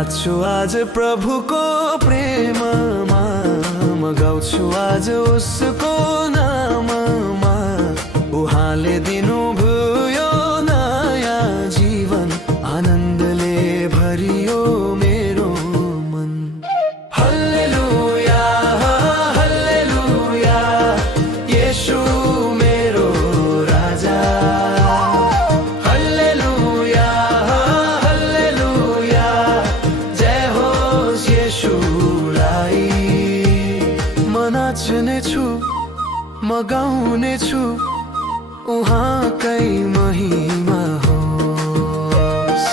नाच्छु आज प्रभुको प्रेममा, म गाउँछु आज उसको नाममा। उहाँले दिनुभयो नयाँ जीवन, आनन्दले भरियो मेरो मन। हल्लेलुया हल्लेलुया, येशू मेरो राजा। हल्लेलुया हल्लेलुया, जय होस् येशूलाई। म नाच्नेछु, म गाउनेछु, उहाँकै महिमा होस्।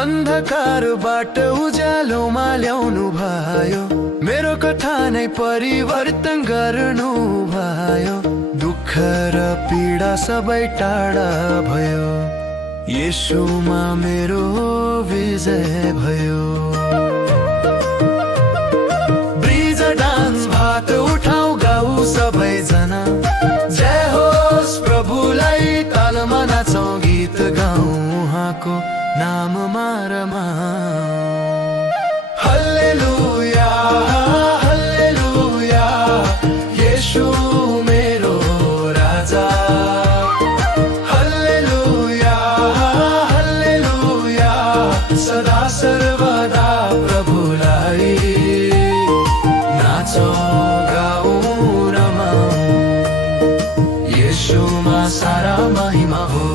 अन्धकारबाट उज्यालोमा ल्याउनु भयो, मेरो कथा नै परिवर्तन गर्नु भयो। दुःख र पीडा सबै टाढा भयो, येशूमा मेरो विजय भयो। ब्रिज डान्स भात उठाउ गाऊ सबैजना, जय होस् प्रभुलाई। तालमा नाचौँ गीत गाउँ उहाँको नाममा रमाऊ। हल्लेलुया हल्लेलुया, येशू मेरो राजा। हल्लेलुया हल्लेलुया, सदा सर्वदा प्रभुलाई नाचौँ गाउँ रमाऊ। येशूमा सारा महिमा हो।